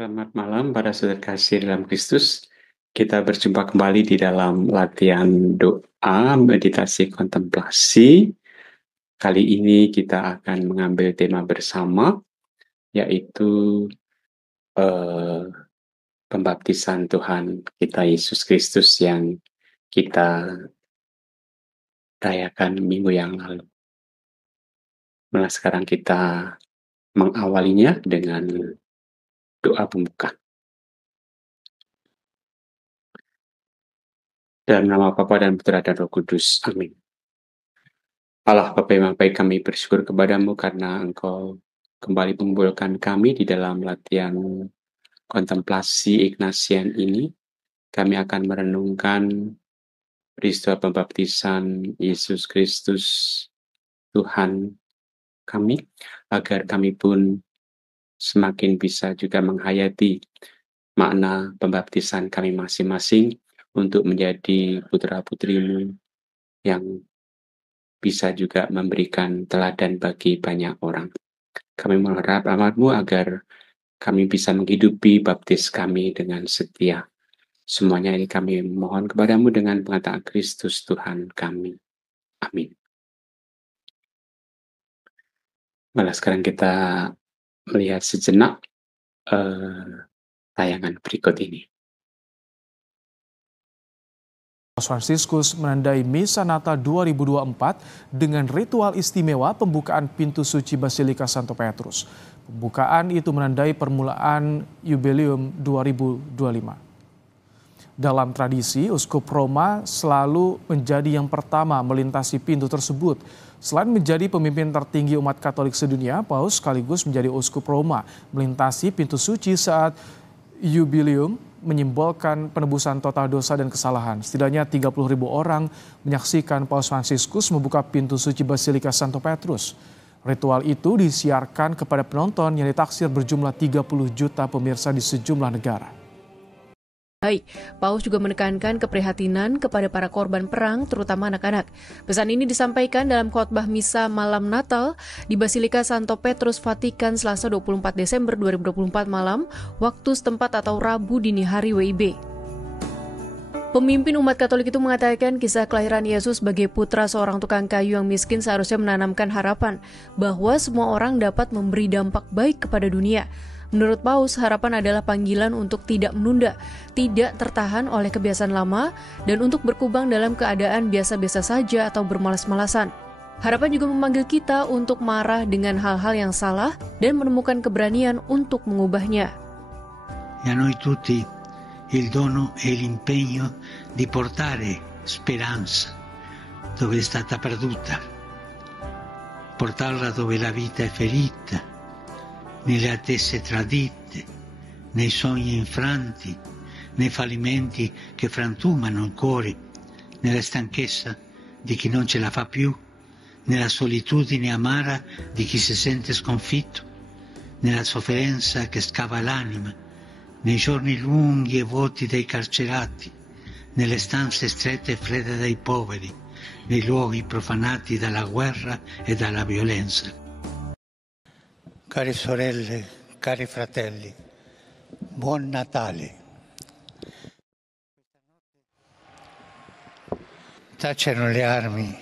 Selamat malam para saudara kasih dalam Kristus. Kita berjumpa kembali di dalam latihan doa, meditasi, kontemplasi. Kali ini kita akan mengambil tema bersama, yaitu pembaptisan Tuhan kita Yesus Kristus yang kita rayakan minggu yang lalu. Nah, sekarang kita mengawalinya dengan doa pembuka. Dalam nama Bapa dan Putra dan Roh Kudus. Amin. Allah Bapa yang baik, kami bersyukur kepadamu karena Engkau kembali mengumpulkan kami di dalam latihan kontemplasi Ignatian ini. Kami akan merenungkan peristiwa pembaptisan Yesus Kristus Tuhan kami, agar kami pun semakin bisa juga menghayati makna pembaptisan kami masing-masing untuk menjadi putra-putrimu yang bisa juga memberikan teladan bagi banyak orang. Kami mengharap amat-Mu agar kami bisa menghidupi baptis kami dengan setia. Semuanya ini kami mohon kepadamu dengan pengataan Kristus Tuhan kami. Amin. Malah sekarang kita melihat sejenak tayangan berikut ini. Paus Fransiskus menandai Misa Natal 2024 dengan ritual istimewa pembukaan pintu suci Basilika Santo Petrus. Pembukaan itu menandai permulaan Jubileum 2025. Dalam tradisi, Uskup Roma selalu menjadi yang pertama melintasi pintu tersebut. Selain menjadi pemimpin tertinggi umat Katolik sedunia, Paus sekaligus menjadi Uskup Roma melintasi pintu suci saat Jubileum, menyimbolkan penebusan total dosa dan kesalahan. Setidaknya 30.000 orang menyaksikan Paus Fransiskus membuka pintu suci Basilika Santo Petrus. Ritual itu disiarkan kepada penonton yang ditaksir berjumlah 30 juta pemirsa di sejumlah negara. Baik, Paus juga menekankan keprihatinan kepada para korban perang, terutama anak-anak. Pesan ini disampaikan dalam khotbah Misa Malam Natal di Basilika Santo Petrus, Vatikan, Selasa 24 Desember 2024 malam, waktu setempat atau Rabu dini hari WIB. Pemimpin umat Katolik itu mengatakan kisah kelahiran Yesus sebagai putra seorang tukang kayu yang miskin seharusnya menanamkan harapan bahwa semua orang dapat memberi dampak baik kepada dunia. Menurut Paus, harapan adalah panggilan untuk tidak menunda, tidak tertahan oleh kebiasaan lama, dan untuk berkubang dalam keadaan biasa-biasa saja atau bermalas-malasan. Harapan juga memanggil kita untuk marah dengan hal-hal yang salah dan menemukan keberanian untuk mengubahnya. E a noi tutti il dono e l'impegno di portare speranza dove è stata perduta, portarla dove la vita è ferita, nelle attese tradite, nei sogni infranti, nei fallimenti che frantumano il cuore, nella stanchezza di chi non ce la fa più, nella solitudine amara di chi si sente sconfitto, nella sofferenza che scava l'anima, nei giorni lunghi e vuoti dei carcerati, nelle stanze strette e fredde dei poveri, nei luoghi profanati dalla guerra e dalla violenza. Care sorelle, cari fratelli, buon Natale. Tacciano le armi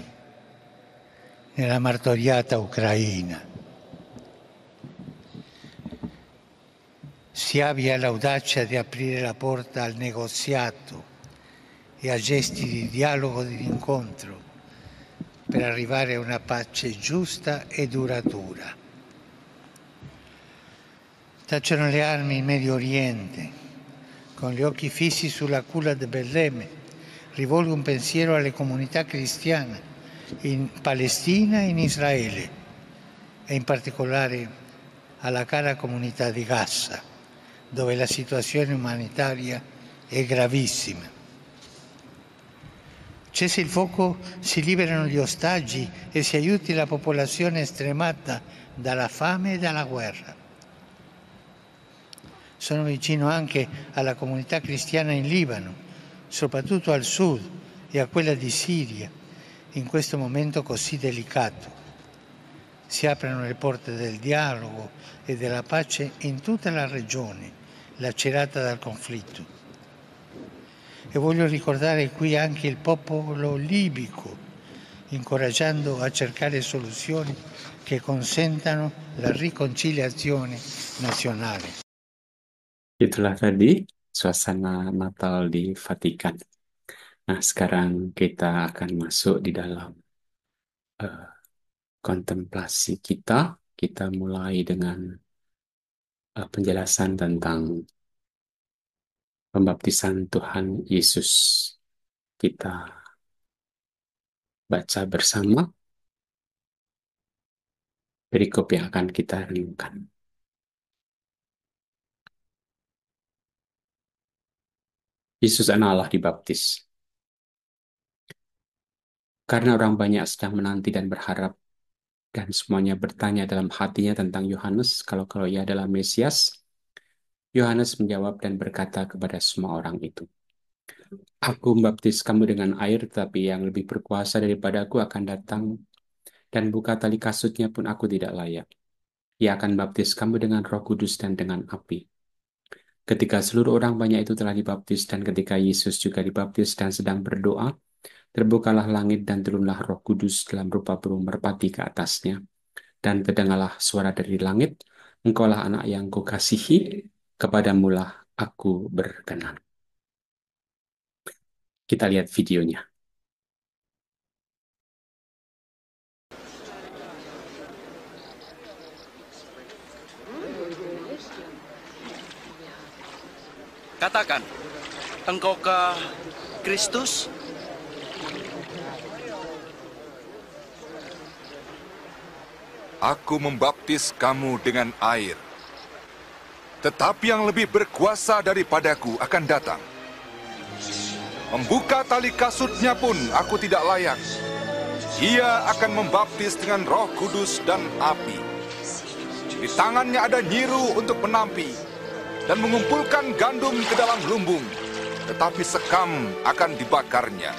nella martoriata Ucraina. Si abbia l'audacia di aprire la porta al negoziato e a gesti di dialogo e di incontro per arrivare a una pace giusta e duratura. Tacciano le armi in Medio Oriente, con gli occhi fissi sulla culla di Betlemme. Rivolgo un pensiero alle comunità cristiane in Palestina e in Israele, e in particolare alla cara comunità di Gaza, dove la situazione umanitaria è gravissima. Cessi il fuoco, si liberano gli ostaggi e si aiuti la popolazione stremata dalla fame e dalla guerra. Sono vicino anche alla comunità cristiana in Libano, soprattutto al sud e a quella di Siria, in questo momento così delicato. Si aprono le porte del dialogo e della pace in tutta la regione lacerata dal conflitto. E voglio ricordare qui anche il popolo libico, incoraggiando a cercare soluzioni che consentano la riconciliazione nazionale. Itulah tadi suasana Natal di Vatikan. Nah, sekarang kita akan masuk di dalam kontemplasi kita. Kita mulai dengan penjelasan tentang pembaptisan Tuhan Yesus. Kita baca bersama perikop yang akan kita renungkan. Yesus anak Allah dibaptis. Karena orang banyak sedang menanti dan berharap, dan semuanya bertanya dalam hatinya tentang Yohanes, kalau ia adalah Mesias, Yohanes menjawab dan berkata kepada semua orang itu, "Aku membaptis kamu dengan air, tetapi yang lebih berkuasa daripadaku akan datang, dan buka tali kasutnya pun aku tidak layak. Ia akan membaptis kamu dengan Roh Kudus dan dengan api." Ketika seluruh orang banyak itu telah dibaptis, dan ketika Yesus juga dibaptis dan sedang berdoa, terbukalah langit dan turunlah Roh Kudus dalam rupa burung merpati ke atasnya. Dan terdengarlah suara dari langit, "Engkaulah anak yang kukasihi, kepadamulah aku berkenan." Kita lihat videonya. Katakan, engkaukah Kristus? Aku membaptis kamu dengan air. Tetapi yang lebih berkuasa daripadaku akan datang. Membuka tali kasutnya pun aku tidak layak. Ia akan membaptis dengan Roh Kudus dan api. Di tangannya ada nyiru untuk menampi dan mengumpulkan gandum ke dalam lumbung, tetapi sekam akan dibakarnya.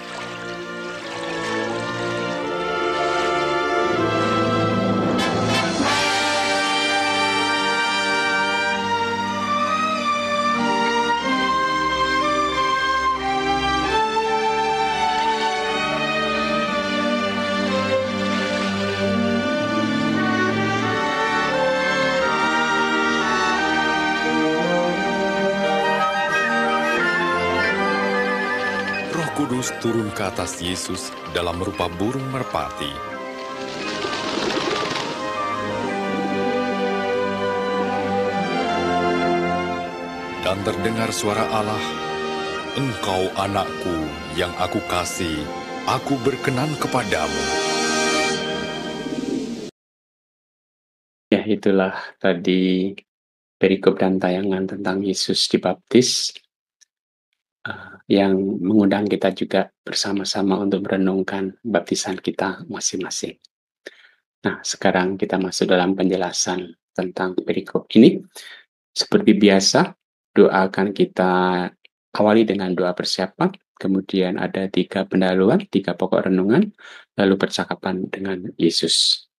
Kudus turun ke atas Yesus dalam rupa burung merpati. Dan terdengar suara Allah, "Engkau anakku yang aku kasih, aku berkenan kepadamu." Ya, itulah tadi perikop dan tayangan tentang Yesus dibaptis, yang mengundang kita juga bersama-sama untuk merenungkan baptisan kita masing-masing. Nah, sekarang kita masuk dalam penjelasan tentang perikop ini. Seperti biasa, doa akan kita awali dengan doa persiapan, kemudian ada 3 pendahuluan, 3 pokok renungan, lalu percakapan dengan Yesus.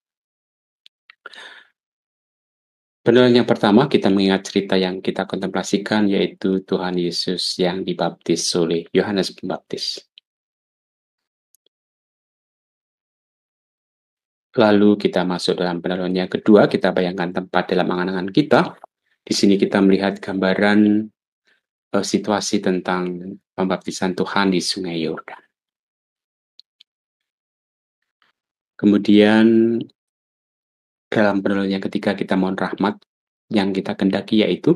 Pendahuluan yang pertama, kita mengingat cerita yang kita kontemplasikan, yaitu Tuhan Yesus yang dibaptis oleh Yohanes Pembaptis. Lalu kita masuk dalam pendahuluan yang kedua, kita bayangkan tempat dalam angan-angan kita. Di sini kita melihat gambaran situasi tentang pembaptisan Tuhan di Sungai Yordan. Kemudian dalam pendahuluan yang ketiga kita mohon rahmat yang kita kehendaki, yaitu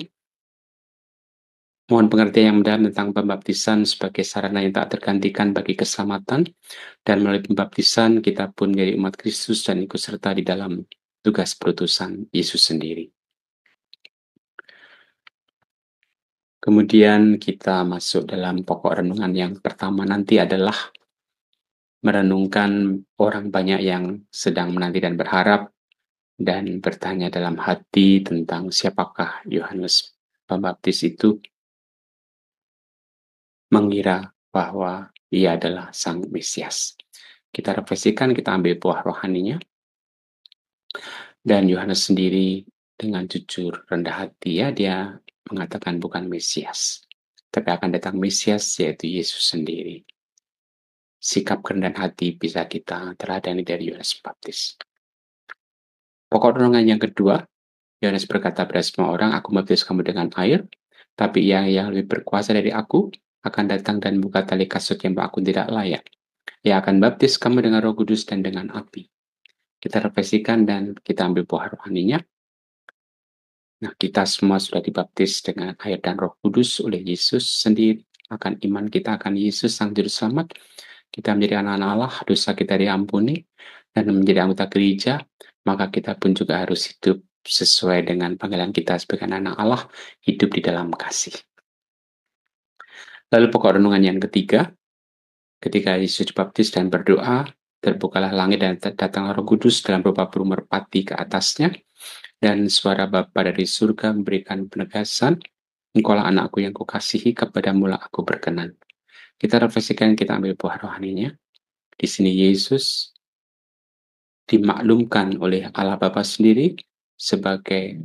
mohon pengertian yang mendalam tentang pembaptisan sebagai sarana yang tak tergantikan bagi keselamatan, dan melalui pembaptisan kita pun menjadi umat Kristus dan ikut serta di dalam tugas perutusan Yesus sendiri. Kemudian kita masuk dalam pokok renungan yang pertama nanti adalah merenungkan orang banyak yang sedang menanti dan berharap dan bertanya dalam hati tentang siapakah Yohanes Pembaptis itu, mengira bahwa ia adalah Sang Mesias. Kita refleksikan, kita ambil buah rohaninya. Dan Yohanes sendiri dengan jujur rendah hati, ya, dia mengatakan bukan Mesias, tapi akan datang Mesias, yaitu Yesus sendiri. Sikap kerendahan hati bisa kita teladani dari Yohanes Pembaptis. Pokok renungan yang kedua, Yohanes berkata pada semua orang, aku membaptis kamu dengan air, tapi ia yang lebih berkuasa dari aku akan datang dan buka tali kasut yang aku tidak layak. Ia akan baptis kamu dengan Roh Kudus dan dengan api. Kita refleksikan dan kita ambil buah rohaninya. Nah, kita semua sudah dibaptis dengan air dan Roh Kudus oleh Yesus sendiri. Akan iman kita akan Yesus Sang Juru Selamat, kita menjadi anak-anak Allah, dosa kita diampuni, dan menjadi anggota gereja, maka kita pun juga harus hidup sesuai dengan panggilan kita sebagai anak Allah, hidup di dalam kasih. Lalu pokok renungan yang ketiga, ketika Yesus dibaptis dan berdoa, terbukalah langit dan datanglah Roh Kudus dalam rupa burung merpati ke atasnya, dan suara Bapa dari surga memberikan penegasan, Engkaulah anakku yang kukasihi, kepadamu lah aku berkenan. Kita refleksikan, kita ambil buah rohaninya. Di sini Yesus dimaklumkan oleh Allah Bapa sendiri sebagai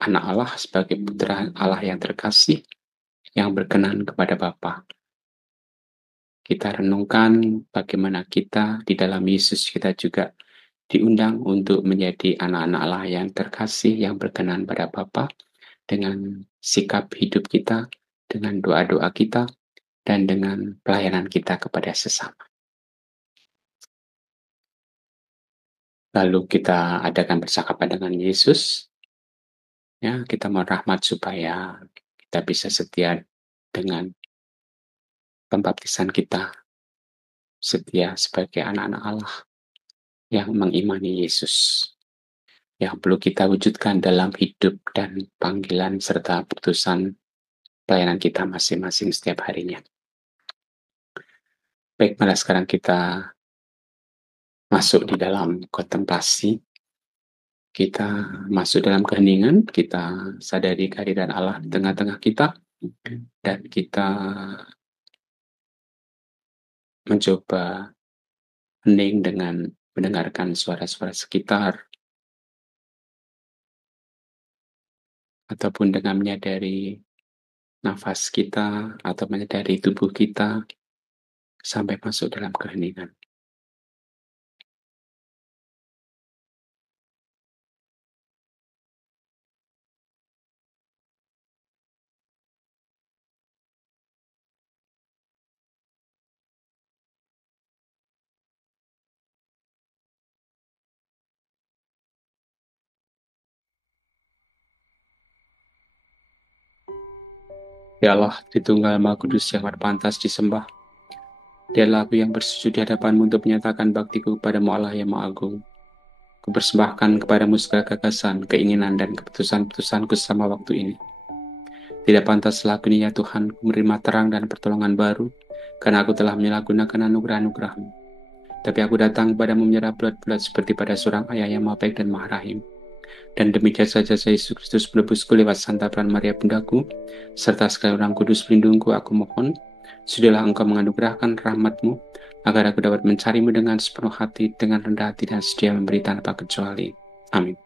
anak Allah, sebagai putra Allah yang terkasih, yang berkenan kepada Bapa. Kita renungkan bagaimana kita di dalam Yesus, kita juga diundang untuk menjadi anak-anak Allah yang terkasih, yang berkenan pada Bapa, dengan sikap hidup kita, dengan doa-doa kita, dan dengan pelayanan kita kepada sesama. Lalu kita adakan percakapan dengan Yesus. Ya, kita mohon rahmat supaya kita bisa setia dengan pembaptisan kita, setia sebagai anak-anak Allah yang mengimani Yesus, yang perlu kita wujudkan dalam hidup dan panggilan serta putusan pelayanan kita masing-masing setiap harinya. Baik, malah sekarang kita masuk di dalam kontemplasi, kita masuk dalam keheningan, kita sadari kehadiran Allah di tengah-tengah kita, dan kita mencoba hening dengan mendengarkan suara-suara sekitar, ataupun dengan menyadari nafas kita, atau menyadari tubuh kita, sampai masuk dalam keheningan. Ya Allah, Tritunggal Maha Kudus yang pantas disembah, Dialah aku yang bersujud di hadapanmu untuk menyatakan baktiku kepadamu Allah yang Maha Agung. Kupersembahkan kepadamu segala gagasan, keinginan, dan keputusan-keputusanku selama waktu ini. Tidak pantaslah aku ini ya Tuhan, menerima terang dan pertolongan baru, karena aku telah menyalahgunakan anugerah-anugerah-Mu. Tapi aku datang kepadamu menyerah bulat-bulat seperti pada seorang ayah yang Maha Baik dan Maha Rahim. Dan demi jasa-jasa Yesus Kristus penebusku lewat Santa Peran Maria Bundaku, serta segala orang kudus pelindungku, aku mohon, sudahlah Engkau menganugerahkan rahmat-Mu, agar aku dapat mencari-Mu dengan sepenuh hati, dengan rendah hati dan sedia memberi tanpa kecuali. Amin.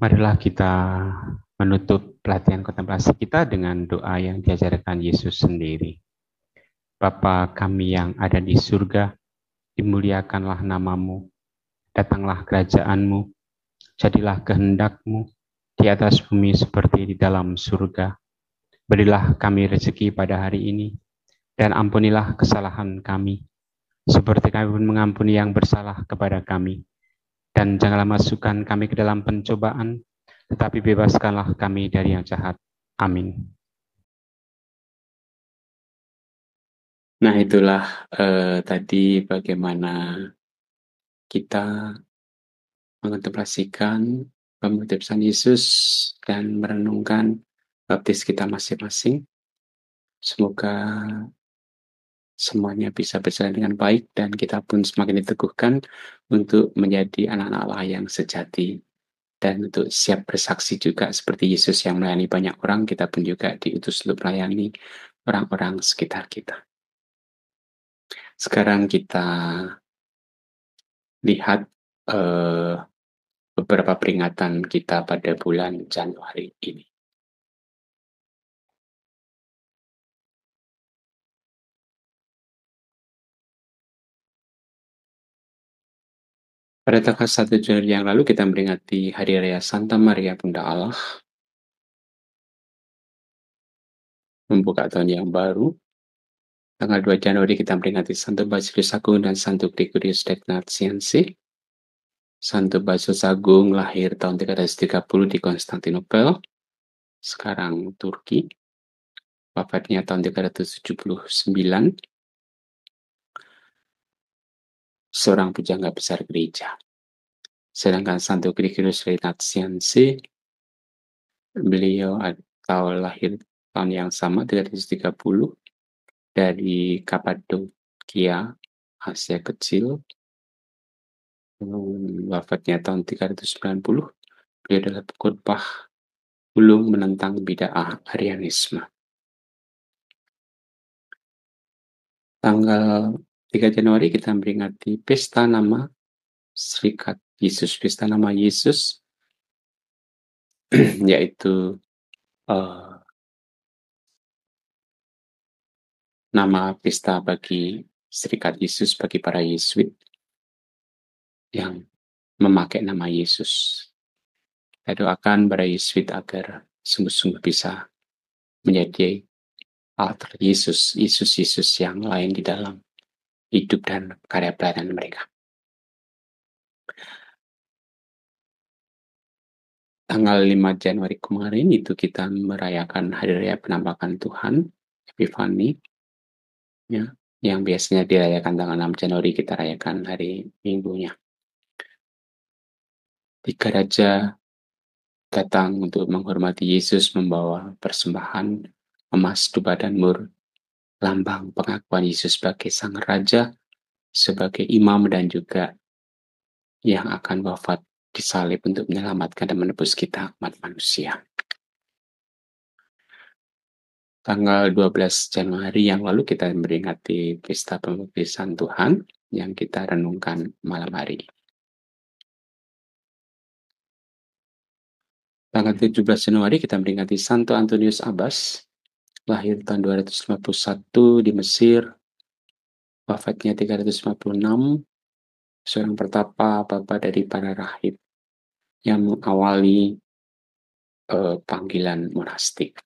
Marilah kita menutup pelatihan kontemplasi kita dengan doa yang diajarkan Yesus sendiri. Bapa kami yang ada di surga, dimuliakanlah namamu, datanglah kerajaanmu, jadilah kehendak-mu di atas bumi seperti di dalam surga. Berilah kami rezeki pada hari ini, dan ampunilah kesalahan kami, seperti kami pun mengampuni yang bersalah kepada kami. Dan janganlah masukkan kami ke dalam pencobaan, tetapi bebaskanlah kami dari yang jahat. Amin. Nah, itulah tadi bagaimana kita mengontemplasikan pembaptisan Yesus dan merenungkan baptis kita masing-masing. Semoga semuanya bisa berjalan dengan baik dan kita pun semakin diteguhkan untuk menjadi anak-anak Allah yang sejati. Dan untuk siap bersaksi juga seperti Yesus yang melayani banyak orang, kita pun juga diutus untuk melayani orang-orang sekitar kita. Sekarang kita lihat beberapa peringatan kita pada bulan Januari ini. Pada tanggal 1 Januari yang lalu kita memperingati Hari Raya Santa Maria Bunda Allah, membuka tahun yang baru. Tanggal 2 Januari kita memperingati Santo Basilius Agung dan Santo Gregorius Nazianzi. Santo Basilius Agung lahir tahun 330 di Konstantinopel, sekarang Turki. Wafatnya tahun 379. Seorang pujangga besar gereja. Sedangkan Santo Gregorius Nazianzi, beliau atau lahir tahun yang sama 330 dari Kapadokia, Asia Kecil. Wafatnya tahun 390. Beliau adalah pengkhotbah ulung menentang bid'ah Arianisme. Tanggal 3 Januari kita memperingati pesta nama Serikat Yesus, pesta nama Yesus, yaitu nama pesta bagi Serikat Yesus bagi para Yesuit yang memakai nama Yesus. Kita doakan para Yesuit agar sungguh-sungguh bisa menjadi alter Yesus yang lain di dalam hidup dan karya pelayanan mereka. Tanggal 5 Januari kemarin itu kita merayakan Hari Raya Penampakan Tuhan, Epifani, ya, yang biasanya dirayakan tanggal 6 Januari, kita rayakan hari Minggunya. 3 raja datang untuk menghormati Yesus membawa persembahan emas, duba, dan mur, lambang pengakuan Yesus sebagai Sang Raja, sebagai imam, dan juga yang akan wafat disalib untuk menyelamatkan dan menebus kita, umat manusia. Tanggal 12 Januari yang lalu kita memperingati pesta pembaptisan Tuhan yang kita renungkan malam hari. Tanggal 17 Januari kita memperingati Santo Antonius Abbas, lahir tahun 251 di Mesir, wafatnya 356, seorang pertapa bapa dari para rahib yang mengawali panggilan monastik.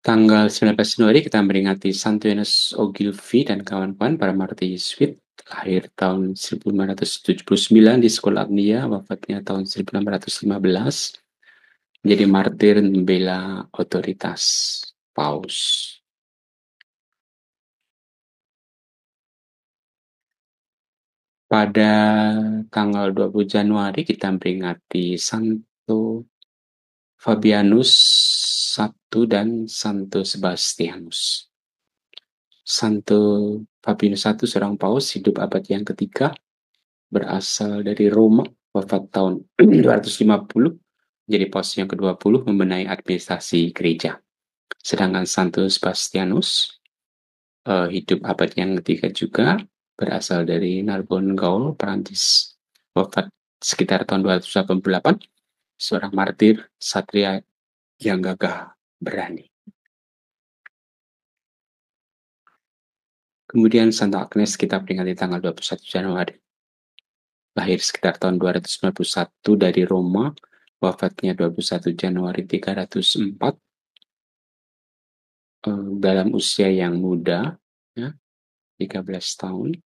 Tanggal 19 Januari kita memperingati Santo Yohanes Ogilvy dan kawan-kawan para martir Yesuit, lahir tahun 1579 di Sekolah Agnia, wafatnya tahun 1615, menjadi martir membela otoritas Paus. Pada tanggal 20 Januari kita memperingati Santo Fabianus I dan Santo Sebastianus. Santo Fabianus I seorang paus, hidup abad yang ketiga, berasal dari Roma, wafat tahun 250, menjadi paus yang ke-20 membenahi administrasi gereja. Sedangkan Santo Sebastianus hidup abad yang ketiga juga, berasal dari Narbonne, Gaul, Perancis, wafat sekitar tahun 288, seorang martir, satria yang gagah berani. Kemudian Santa Agnes kita peringati tanggal 21 Januari. Lahir sekitar tahun 291 dari Roma, wafatnya 21 Januari 304, dalam usia yang muda, ya, 13 tahun.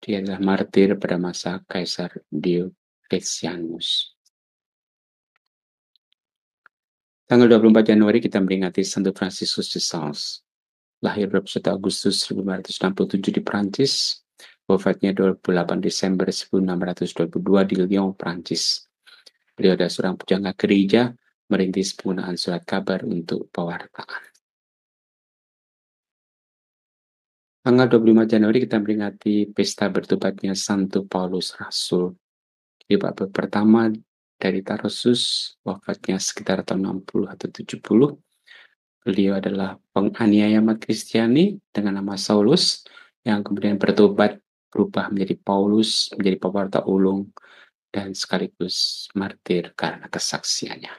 Dia adalah martir pada masa Kaisar Diocletianus. Tanggal 24 Januari kita memperingati Santo Franciscus de Sales. Lahir 21 Agustus 1567 di Prancis, wafatnya 28 Desember 1622 di Lyon, Prancis. Beliau adalah seorang pujangga gereja, merintis penggunaan surat kabar untuk pewartaan. Tanggal 25 Januari kita memperingati pesta bertobatnya Santo Paulus Rasul. Di babak pertama dari Tarsus, wafatnya sekitar tahun 60 atau 70. Beliau adalah penganiaya umat Kristiani dengan nama Saulus, yang kemudian bertobat, berubah menjadi Paulus, menjadi pewarta ulung, dan sekaligus martir karena kesaksiannya.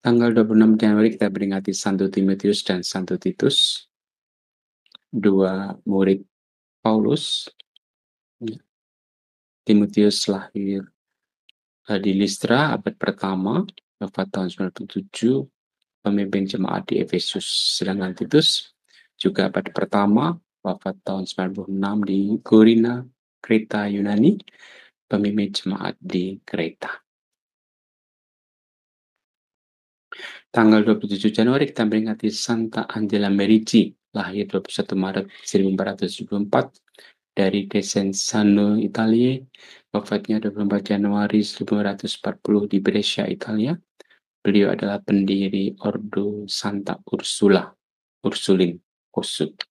Tanggal 26 Januari kita peringati Santo Timotius dan Santo Titus, dua murid Paulus. Timotius lahir di Listra abad pertama, wafat tahun 97, pemimpin jemaat di Efesus. Sedangkan Titus juga abad pertama, wafat tahun 96 di Korina, Kreta, Yunani, pemimpin jemaat di Kreta. Tanggal 27 Januari kita memperingati Santa Angela Merici, lahir 21 Maret 1474 dari Desenzano, Italia, wafatnya 24 Januari 1540 di Brescia, Italia. Beliau adalah pendiri Ordo Santa Ursulin Kossuth.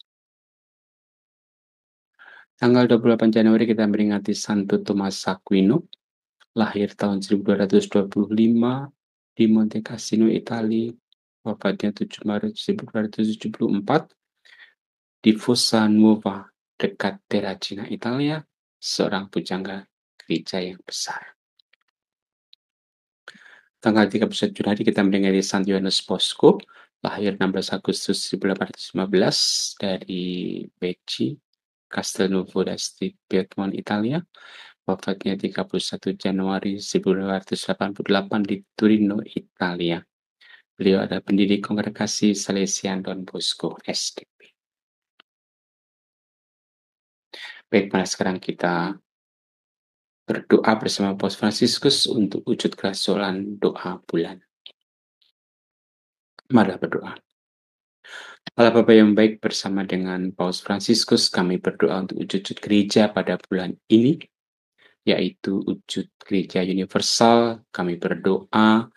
Tanggal 28 Januari kita memperingati Santo Thomas Aquino, lahir tahun 1225 di Monte Cassino, Italia, wafatnya 7 Maret 1274 di Fossa Nuova dekat Terracina, Italia, seorang pujangga gereja yang besar. Tanggal 31 Januari kita memperingati Santo Yohanes Bosco, lahir 16 Agustus 1815 dari Becci, Castelnuovo d'Asti, Piedmont, Italia, wafatnya 31 Januari 1888 di Torino, Italia. Beliau adalah pendiri Kongregasi Salesian Don Bosco, SDP. Baik, mari sekarang kita berdoa bersama Paus Fransiskus untuk wujud kerasulan doa bulan. Mari berdoa. Allah Bapa yang baik, bersama dengan Paus Fransiskus kami berdoa untuk wujud gereja pada bulan ini, yaitu wujud gereja universal. Kami berdoa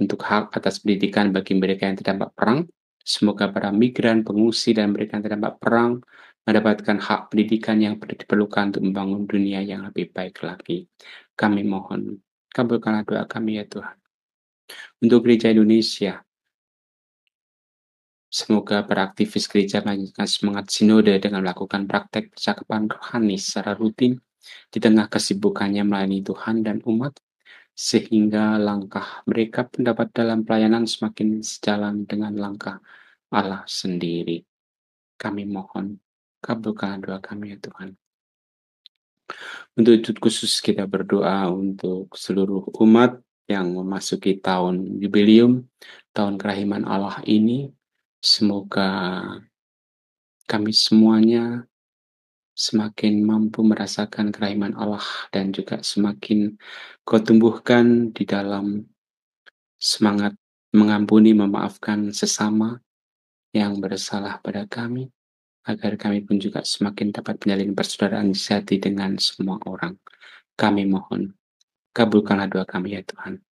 untuk hak atas pendidikan bagi mereka yang terdampak perang. Semoga para migran, pengungsi, dan mereka yang terdampak perang mendapatkan hak pendidikan yang diperlukan untuk membangun dunia yang lebih baik lagi. Kami mohon, kabulkanlah doa kami ya Tuhan. Untuk gereja Indonesia, semoga para aktivis gereja melanjutkan semangat sinode dengan melakukan praktek percakapan rohani secara rutin di tengah kesibukannya melayani Tuhan dan umat, sehingga langkah mereka pendapat dalam pelayanan semakin sejalan dengan langkah Allah sendiri. Kami mohon, kabulkan doa kami ya Tuhan. Untuk wujud khusus kita berdoa untuk seluruh umat yang memasuki tahun jubileum, tahun kerahiman Allah ini. Semoga kami semuanya semakin mampu merasakan kerahiman Allah dan juga semakin Kau tumbuhkan di dalam semangat mengampuni, memaafkan sesama yang bersalah pada kami, agar kami pun juga semakin dapat menjalin persaudaraan sejati dengan semua orang. Kami mohon, kabulkanlah doa kami ya Tuhan.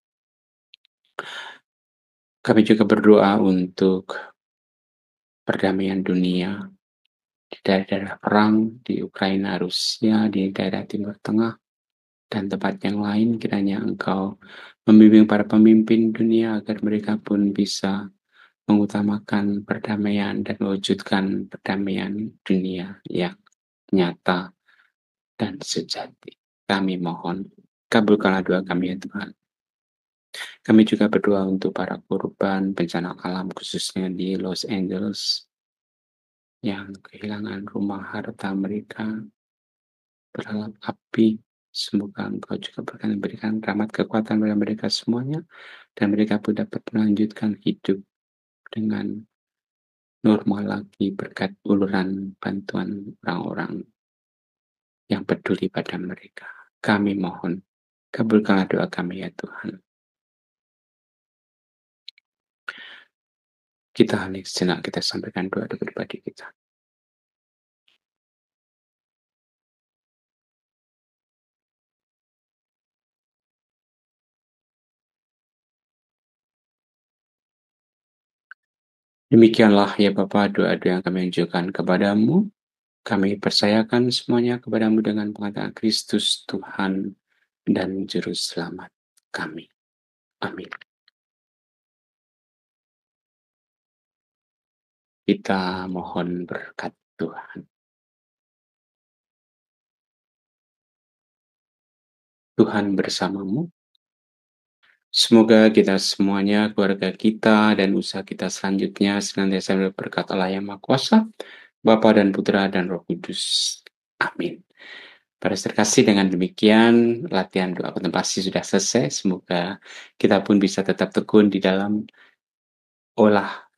Kami juga berdoa untuk perdamaian dunia di daerah-daerah perang, di Ukraina, Rusia, di daerah Timur Tengah, dan tempat yang lain. Kiranya Engkau membimbing para pemimpin dunia agar mereka pun bisa mengutamakan perdamaian dan mewujudkan perdamaian dunia yang nyata dan sejati. Kami mohon, kabulkanlah doa kami ya Tuhan. Kami juga berdoa untuk para korban bencana alam khususnya di Los Angeles yang kehilangan rumah harta mereka berlalap api. Semoga Engkau juga berkenan memberikan rahmat kekuatan kepada mereka semuanya dan mereka pun dapat melanjutkan hidup dengan normal lagi berkat uluran bantuan orang-orang yang peduli pada mereka. Kami mohon, kabulkanlah doa kami ya Tuhan. Kita hening sejenak, kita sampaikan doa-doa pribadi kita. Demikianlah ya Bapa doa-doa yang kami ajukan kepadamu. Kami percayakan semuanya kepadamu dengan pengatakan Kristus Tuhan dan Juru Selamat kami. Amin. Kita mohon berkat Tuhan. Tuhan bersamamu. Semoga kita semuanya, keluarga kita, dan usaha kita selanjutnya senantiasa berkat Allah yang Maha Kuasa, Bapa dan Putra dan Roh Kudus. Amin. Para terkasih, dengan demikian latihan doa kontemplasi sudah selesai. Semoga kita pun bisa tetap tekun di dalam olah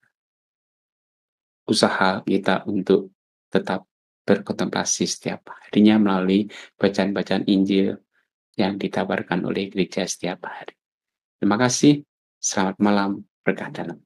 usaha kita untuk tetap berkontemplasi setiap harinya melalui bacaan-bacaan Injil yang ditawarkan oleh gereja setiap hari. Terima kasih. Selamat malam. Berkah dalam.